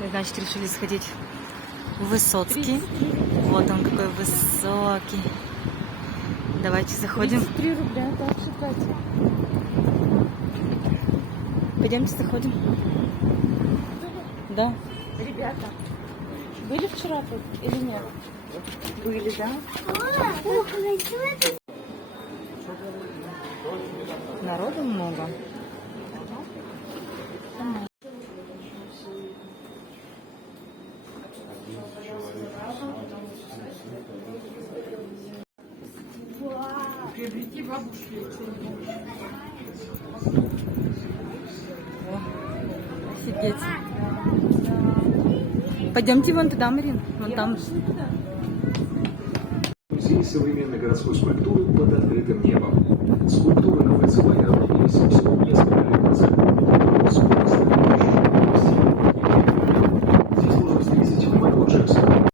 Мы, значит, решили сходить в Высоцкий. Вот он какой высокий. Давайте заходим. 3 рубля, так считайте. Пойдемте заходим. Да. Ребята, были вчера тут или нет? Были, да? Народу много. Приобрети бабушке. Офигеть. Пойдемте вон туда, Марин. Вон там. Музей современной городской скульптуры под открытым небом. Скульптуры на улице Майя появились всего несколько лет назад. Скорость здесь можно встретить Майкла Джексона.